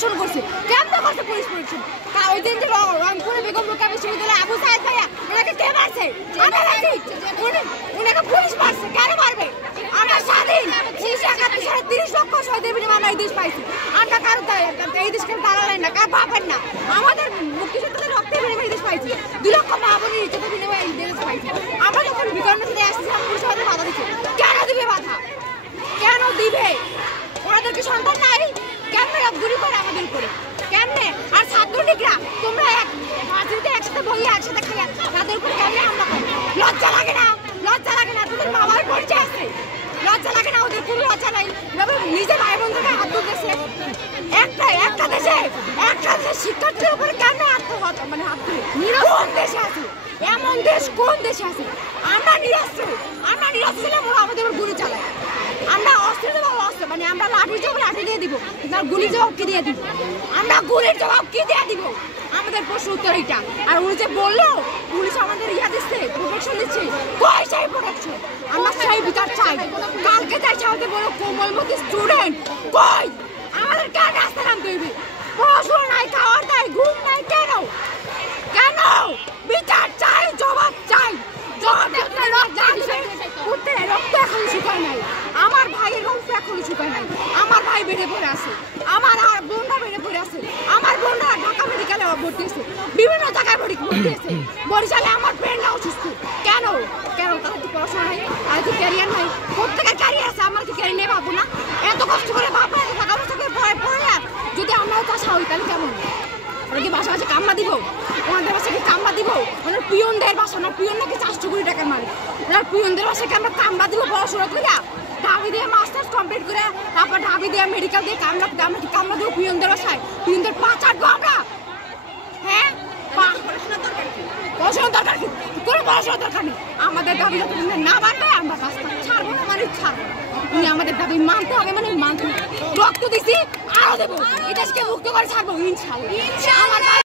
Protection করছে, কেমন করছে পুলিশ প্রোটেকশন? ওই দিন যে রংপুরে বেগম রোকেয়া বিশ্ববিদ্যালয়ে আবু সাইদ ভাইয়া ওনাকে কে মারছে? আমরা জানি উনাকে পুলিশ মারছে। কেন মারবে? আমরা স্বাধীন 30 লক্ষ শহীদের বিনিময়ে আমরা এই দেশ পাইছি। আমরা কারো এই দেশকে দাঁড়ালেন না, কার বাপের না, আমাদের মুক্তিযোদ্ধাদের রক্তের বিনিময়ে এই দেশ পাইছি। 2 লক্ষ মা বোনের ইজ্জতের বিনিময়ে এই দেশ পাইছি। আমরা যখন বিকর্ণ থেকে আসছিলাম পুলিশ আমাদের বাধা দিচ্ছে। কেন দিবে বাধা? কেন দিবে? ওনাদের কি সন্তান নাই? কেমনে গুলি করে আমাদের উপরে? কেমনে? আর ছাত্রলীগরা তোমরা এক ভার্সিটিতে একসাথে বই একসাথে খেলে তাদের উপর কেমনে হামলা করো? লজ্জা লাগে না? লজ্জা লাগে না? তোদের বাবার পরিচয় আছে, লজ্জা লাগে না? ওদের কোনো লজ্জা নাই। নিজের ভাই বোনকে হাত তুলতেছে। একটা দেশে শিক্ষার্থীর উপরে কেমনে মানে হাত তুলে? কোন দেশে আছে এমন দেশ? কোন দেশে আছে? আমরা নিরস্ত্র ছিলাম, ওরা আমাদের উপর গুলি চালায়। আমরা অস্ত্র মানে আমরা লাঠির জবাব লাঠি দিয়ে দিব, কিন্তু গুলির জবাব কি দিয়ে দিব? আমরা গুলির জবাব কি দিয়ে দিব? আমাদের প্রশ্ন উত্তর এইটা। আর উনি যে বললো পুলিশ আমাদের দিচ্ছে, প্রোটেকশন দিচ্ছে, কই সেই প্রোটেকশন? আমরা সেই বিচার চাই। কালকে চাই আমাদের বড় কোমলমতি স্টুডেন্ট কই? আমাদের কেন রাস্তা নামতে হইবে? পড়াশোনা নাই, খাওয়ার নাই, ঘুম নাই, কেন? কেন? বিচার চাই, জবাব চাই। রক্ত এখন শুকায় নাই, আমার ভাইয়ের রক্ত এখন শুকায় নাই। আমার ভাই বেড়ে পড়ে আছে, আমার আর বোনরা বেড়ে পড়ে আছে, আমার বোনরা ঢাকা মেডিকেলে ভর্তি আছে, বিভিন্ন জায়গায় ভর্তি আছে। বরিশালে আমার ফ্রেন্ডরা অসুস্থ। কেন? তাদের কি পড়াশোনা নাই? আর কি ক্যারিয়ার নাই? প্রত্যেকের ক্যারিয়ার আছে, আমার কি ক্যারিয়ার নেই? ভাবো না? এত কষ্ট করে বাবা এত টাকা পয়সা করে পড়ে যদি আমরাও চাষা হই তাহলে কেমন? ওরা কি বাসা কামলা দিব? ওনাদের বাসা কি কামলা দিব? ওনার পিয়নদের বাসা, ওনার পিয়ন নাকি 400 কোটি টাকার মালিক। ওনার পিয়নদের বাসাকে আমরা কামলা দিব? পড়াশোনা করে ঢাবি দিয়ে মাস্টার্স কমপ্লিট করে তারপর ঢাবি দিয়ে মেডিকেল দিয়ে আমরা কি কামলা দিব পিয়নদের বাসায়? পিয়নদের পা চাটবো আমরা? হ্যাঁ, পড়াশোনার দরকার কি? কোনো পড়াশোনার দরকার নেই। আমাদের দাবি যত না মানবে আমরা রাস্তা ছাড়বো না, মানে ছাড়বো। তুমি আমাদের দাবি মানতে হবে, মানে মানতে রক্ত দিছি আরো দেবো। এই দেশকে মুক্ত করে ছাড়বো ইনশাআল্লাহ।